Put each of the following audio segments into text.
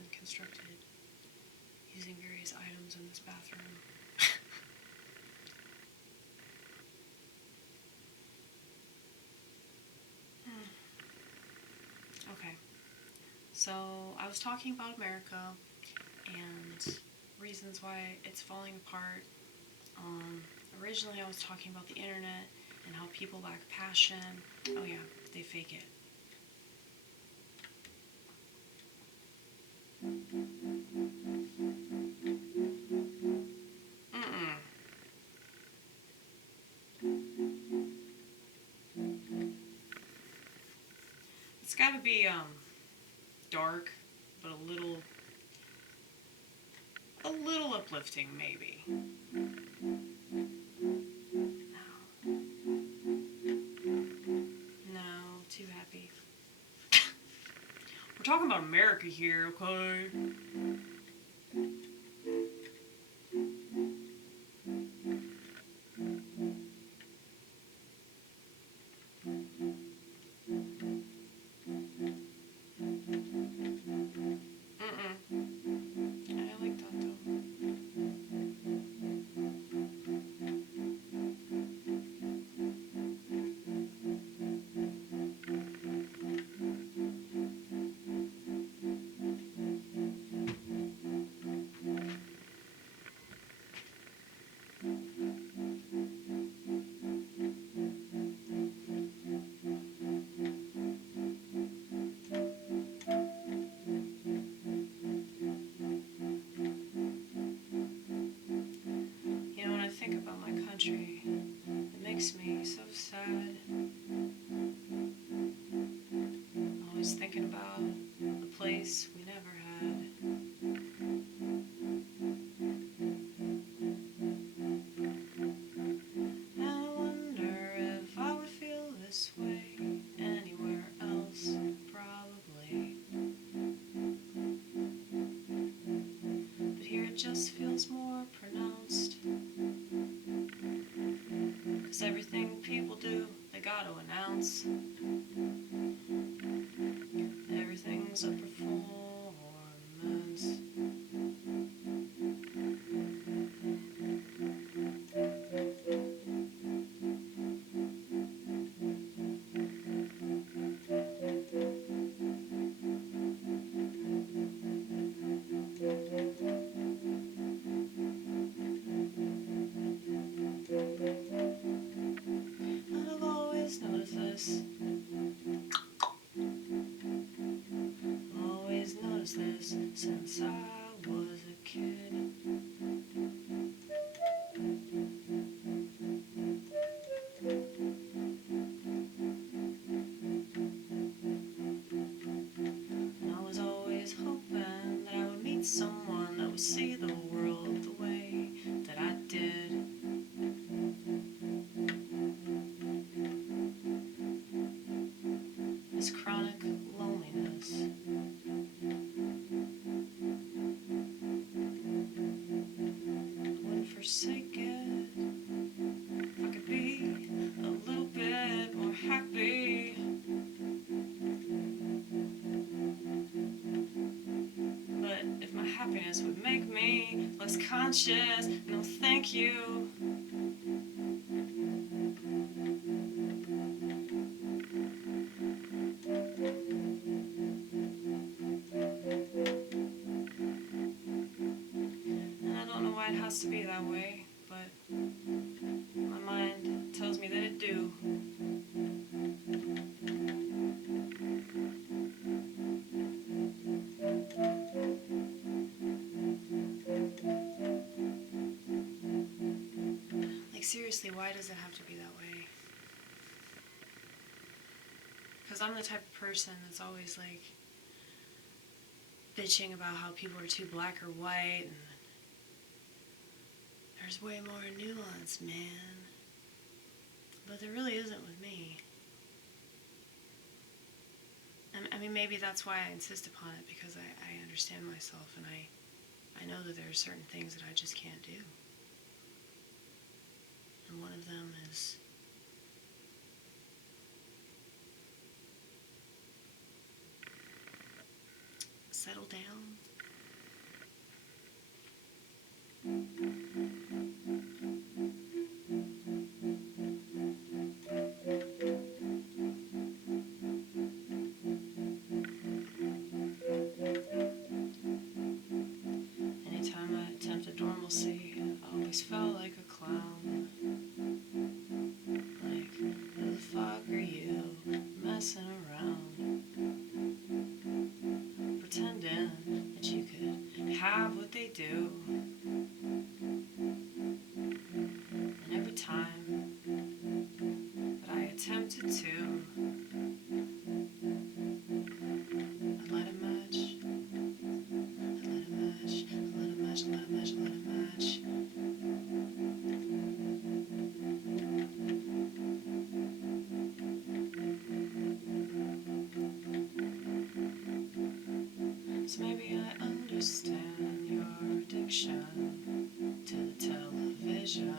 been constructed using various items in this bathroom. Okay, so I was talking about America and reasons why it's falling apart. Originally I was talking about the internet and how people lack passion. Oh yeah, they fake it. Mm-mm. It's gotta be dark, but a little uplifting maybe. No. No, too happy. We're talking about America here, okay? Mm-mm. I like that though. You know, when I think about my country, it makes me so sad. Always thinking about the place we never had. I wonder if I would feel this way anywhere else, probably. But here it just feels more pronounced. 'Cause everything people do, they gotta announce. Everything's a performance. I've always noticed this. Always noticed this since I was a kid. And I was always hoping that I would meet someone that would see the world the way that I did. This chronic loneliness. I wouldn't forsake it if I could be a little bit more happy. But if my happiness would make me less conscious, no thank you. And I don't know why it has to be that way, but my mind tells me that it do. Like seriously, why does it have to be that way? Because I'm the type of person that's always like bitching about how people are too black or white, and there's way more nuance, man. But there really isn't with me. I mean, maybe that's why I insist upon it, because I understand myself, and I know that there are certain things that I just can't do. And one of them is settle down So maybe I understand your addiction to the television.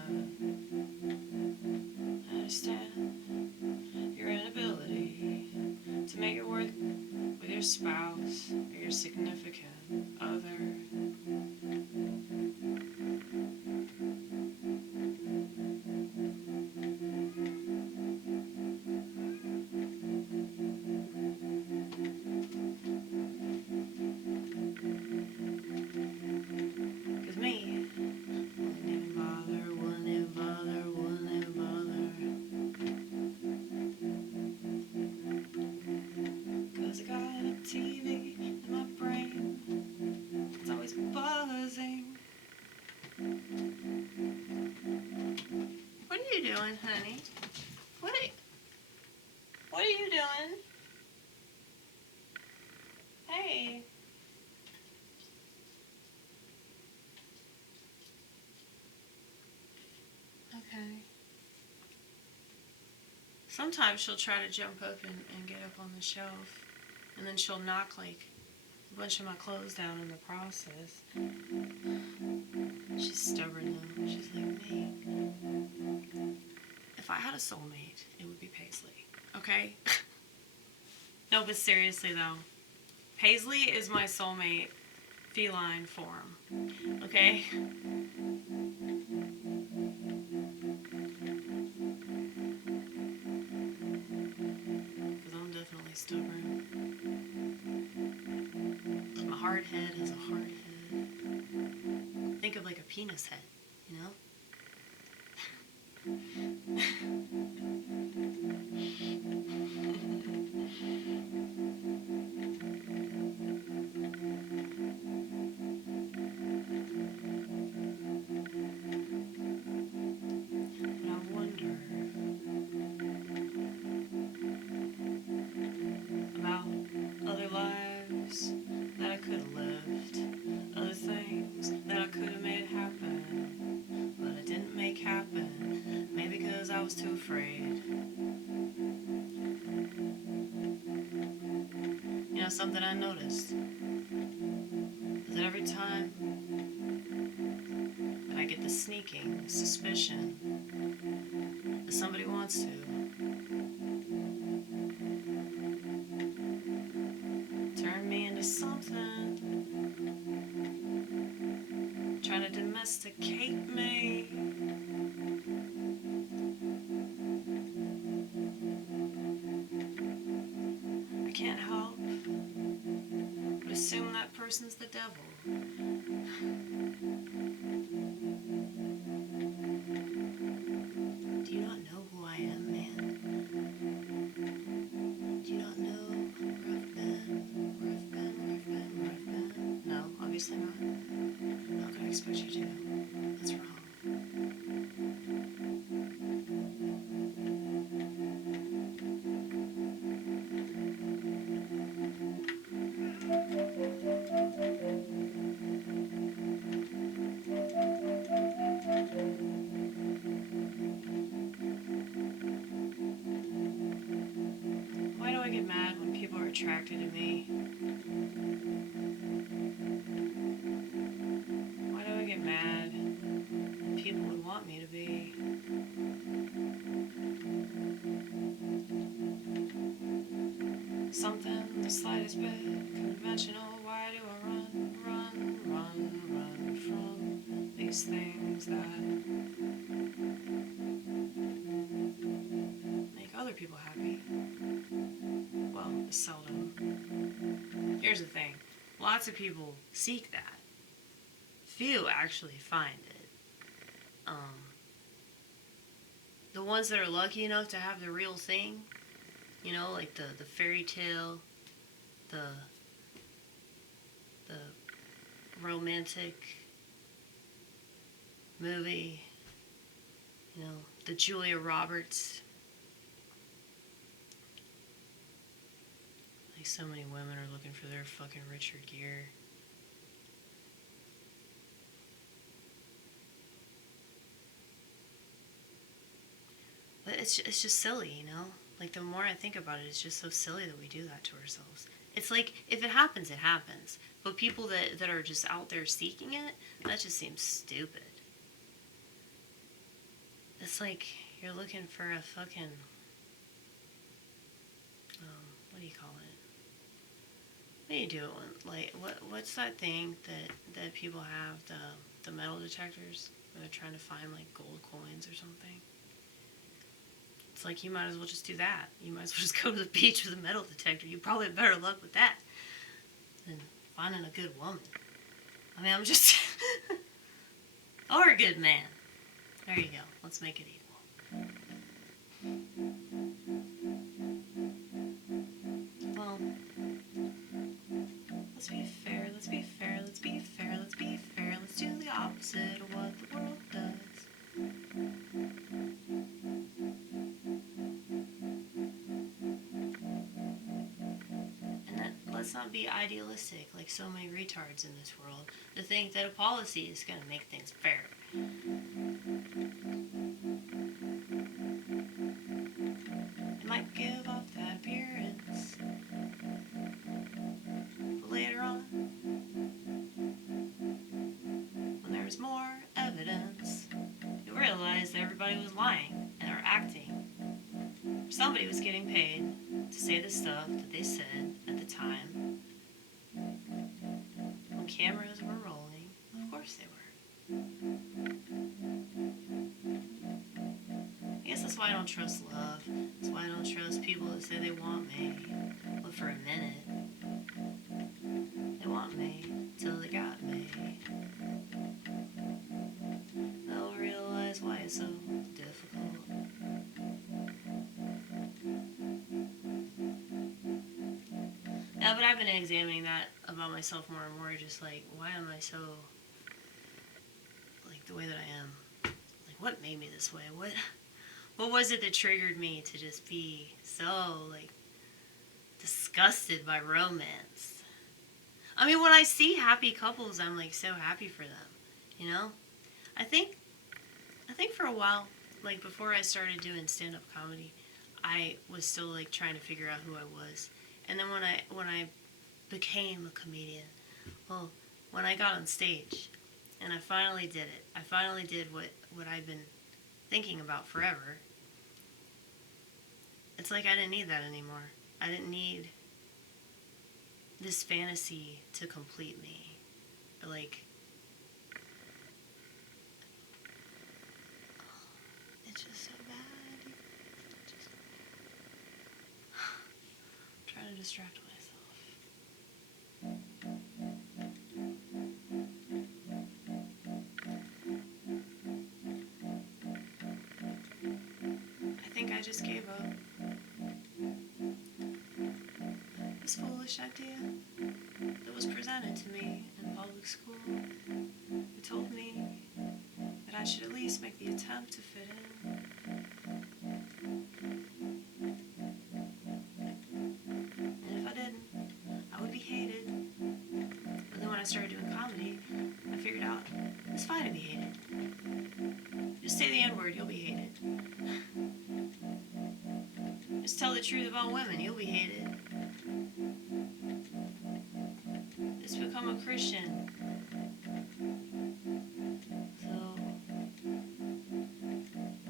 I understand your inability to make it work with your spouse or your significant other. Cause me, wouldn't even bother, wouldn't even bother, wouldn't even bother. Cause I got a TV in my brain, it's always buzzing. What are you doing, honey? What are you doing? Hey. Okay. Sometimes she'll try to jump up and get up on the shelf, and then she'll knock like a bunch of my clothes down in the process. She's stubborn though. She's like me. If I had a soulmate, it would be Paisley. Okay? No, but seriously though, Paisley is my soulmate feline form. Okay? Because I'm definitely stubborn. My hard head has a hard head. Think of like a penis head, you know? But I wonder about other lives that I could have lived, other things that I could have made happen, but I didn't make happen, maybe because I was too afraid. You know, something I noticed is that every time that I get the sneaking suspicion that somebody wants to turn me into something, trying to domesticate me, I can't help but assume that person's the devil. Do you not know who I am, man? Do you not know where I've been, where I've been, where I've been, where I've been? No, obviously not. I'm not gonna expect you to. That's wrong. Why do I get mad when people are attracted to me? Why do I get mad when people would want me to be? Something the slightest bit conventional. Why do I run from these things that make other people happy? Well, seldom. Here's the thing. Lots of people seek that. Few actually find it. The ones that are lucky enough to have the real thing, you know, like the fairy tale, the romantic movie, you know, the Julia Roberts. Like so many women are looking for their fucking Richard Gere. But it's just silly, you know? Like, the more I think about it, it's just so silly that we do that to ourselves. It's like, if it happens, it happens. But people that are just out there seeking it, that just seems stupid. It's like you're looking for a fucking, what do you call it? What do you do? Like, what's that thing that people have, the metal detectors, where they're trying to find, like, gold coins or something? It's like, you might as well just do that. You might as well just go to the beach with a metal detector. You probably have better luck with that than finding a good woman. I mean, I'm just... or a good man. There you go. Let's make it equal. Well, let's be fair, let's be fair, let's be fair, let's be fair. Let's do the opposite of what the world does. And then let's not be idealistic like so many retards in this world to think that a policy is going to make things fair. It might give off that appearance, but later on, when there's more evidence, you realize that everybody was lying and are acting. Somebody was getting paid to say the stuff that they said at the time. When cameras were rolling, of course they were. I guess that's why I don't trust love. That's why I don't trust people that say they want me. But for a minute, they want me till they got me. They'll realize why it's so difficult. Yeah, but I've been examining that about myself more and more. Just like, why am I so, like, the way that I am? Like, what made me this way? What was it that triggered me to just be so, like, disgusted by romance? I mean, when I see happy couples, I'm, like, so happy for them, you know? I think for a while, like, before I started doing stand-up comedy, I was still, like, trying to figure out who I was. And then when I became a comedian, well, when I got on stage, and I finally did it. I finally did what I've been thinking about forever. It's like I didn't need that anymore. I didn't need this fantasy to complete me. Like, it's just so bad. I'm trying to distract myself. I think I just gave up. This foolish idea that was presented to me in public school. It told me that I should at least make the attempt to fit in. And if I didn't, I would be hated. But then when I started doing comedy, I figured out it's fine to be hated. Just say the N-word, you'll be hated. Just tell the truth about women, you'll be hated. Just become a Christian. So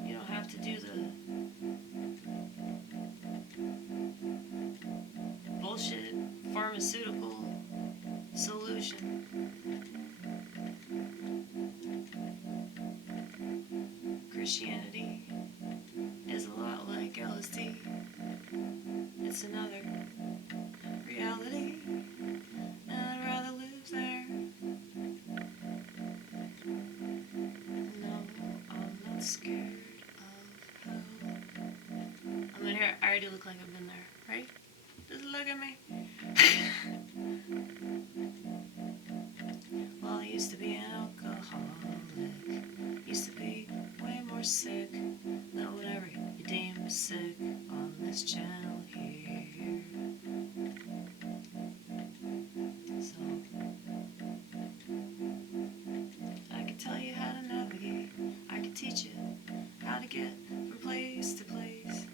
you don't have to do the bullshit pharmaceutical solution. Christianity is a lot like LSD. It's another reality, and I'd rather live there. No, I'm not scared of hell. I mean, I already look like I've been there, right? Just look at me. Well, I used to be an alcoholic. Used to be way more sick than whatever you deem sick on this channel here. So, I could tell you how to navigate. I could teach you how to get from place to place.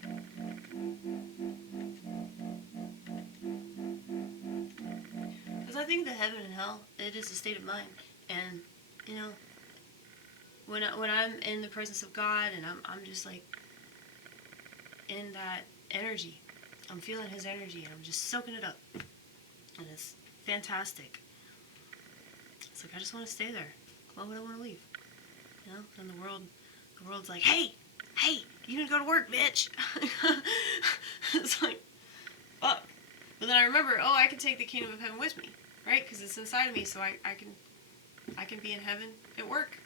Because I think that heaven and hell, it is a state of mind. And, you know, when I'm in the presence of God and I'm just like in that energy, I'm feeling his energy and I'm just soaking it up. And it's fantastic. It's like, I just want to stay there. Why would I want to leave? You know, and the world's like, hey, you need to go to work, bitch. It's like, fuck. But then I remember, I can take the kingdom of heaven with me, right? Because it's inside of me, so I can be in heaven at work.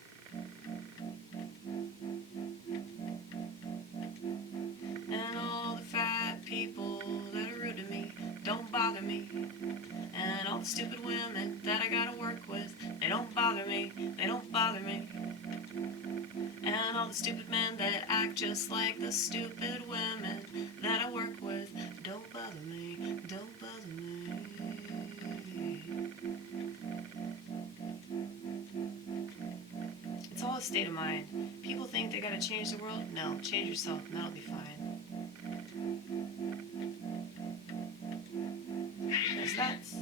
And all the fat people that are rude to me don't bother me. And all the stupid women that I gotta work with, they don't bother me. They don't bother me. And all the stupid men that act just like the stupid women that I work with, don't bother me. Don't bother me. It's all a state of mind. People think they gotta change the world. No, change yourself and that'll be fine. Cause that's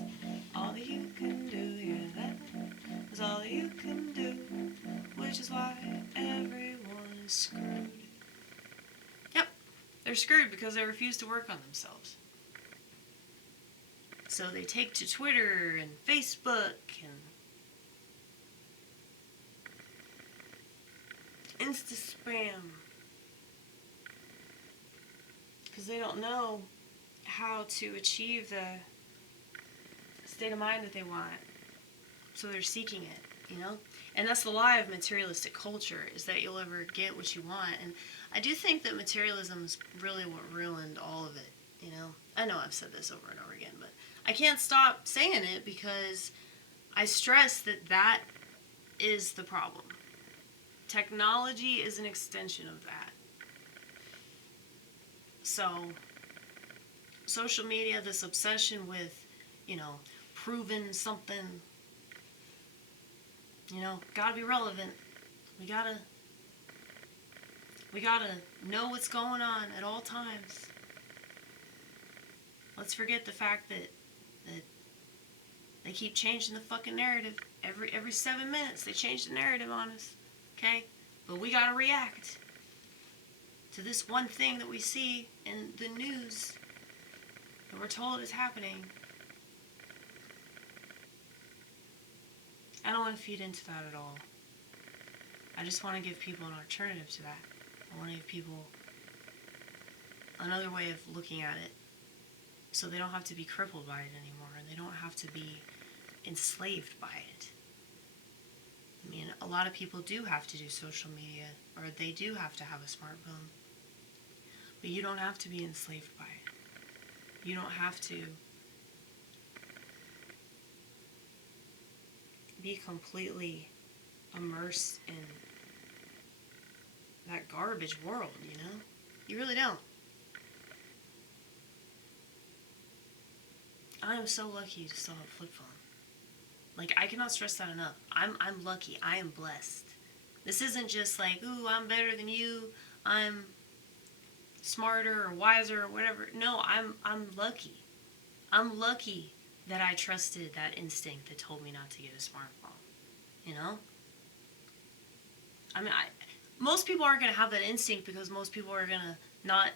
all that you can do, yeah, that's all that you can do. Which is why everyone is screwed. Yep, they're screwed because they refuse to work on themselves. So they take to Twitter and Facebook and Insta spam. Because they don't know how to achieve the state of mind that they want. So they're seeking it, you know? And that's the lie of materialistic culture, is that you'll ever get what you want. And I do think that materialism is really what ruined all of it, you know? I know I've said this over and over again, but I can't stop saying it because I stress that that is the problem. Technology is an extension of that. So, social media, this obsession with, you know, proving something, you know, gotta be relevant. We gotta know what's going on at all times. Let's forget the fact that they keep changing the fucking narrative. Every 7 minutes they change the narrative on us. Okay? But we gotta react to this one thing that we see in the news that we're told is happening. I don't want to feed into that at all. I just want to give people an alternative to that. I want to give people another way of looking at it so they don't have to be crippled by it anymore and they don't have to be enslaved by it. I mean, a lot of people do have to do social media or they do have to have a smartphone. But you don't have to be enslaved by it. You don't have to be completely immersed in that garbage world, you know? You really don't. I am so lucky to still have a flip phone. Like, I cannot stress that enough. I'm lucky. I am blessed. This isn't just like, ooh, I'm better than you. I'm smarter or wiser or whatever. No, I'm lucky. I'm lucky that I trusted that instinct that told me not to get a smartphone. You know? I mean, most people aren't going to have that instinct because most people are going to not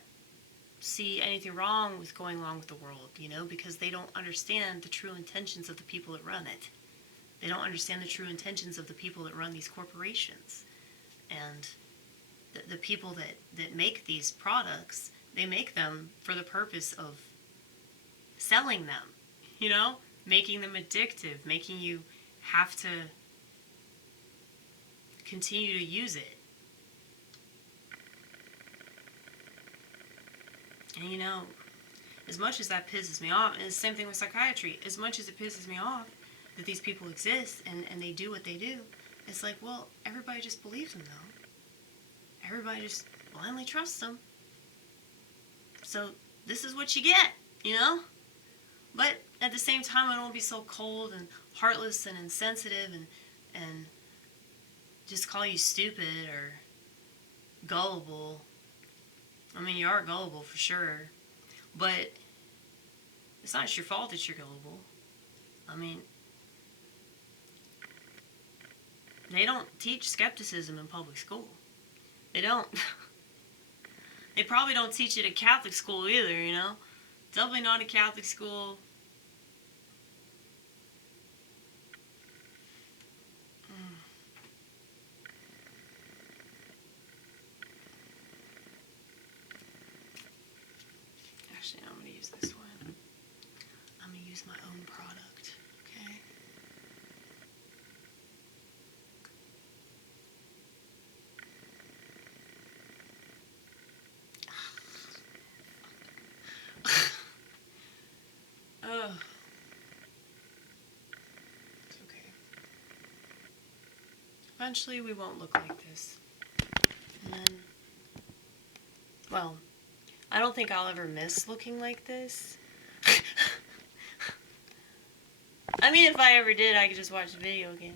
see anything wrong with going along with the world, you know, because they don't understand the true intentions of the people that run it. They don't understand the true intentions of the people that run these corporations. And the people that make these products, they make them for the purpose of selling them, you know, making them addictive, making you have to continue to use it. And you know, as much as that pisses me off, and it's the same thing with psychiatry, as much as it pisses me off that these people exist and they do what they do, it's like, well, everybody just believes them though. Everybody just blindly trusts them. So this is what you get, you know? But at the same time, I don't want to be so cold and heartless and insensitive and just call you stupid or gullible. I mean, you are gullible for sure, but it's not your fault that you're gullible. I mean, they don't teach skepticism in public school. They don't. They probably don't teach it at Catholic school either, you know? Definitely not a Catholic school. Actually, I'm going to use this one. I'm going to use my own product, okay? Oh. It's okay. Eventually, we won't look like this. And then, well, I don't think I'll ever miss looking like this. I mean, if I ever did, I could just watch the video again.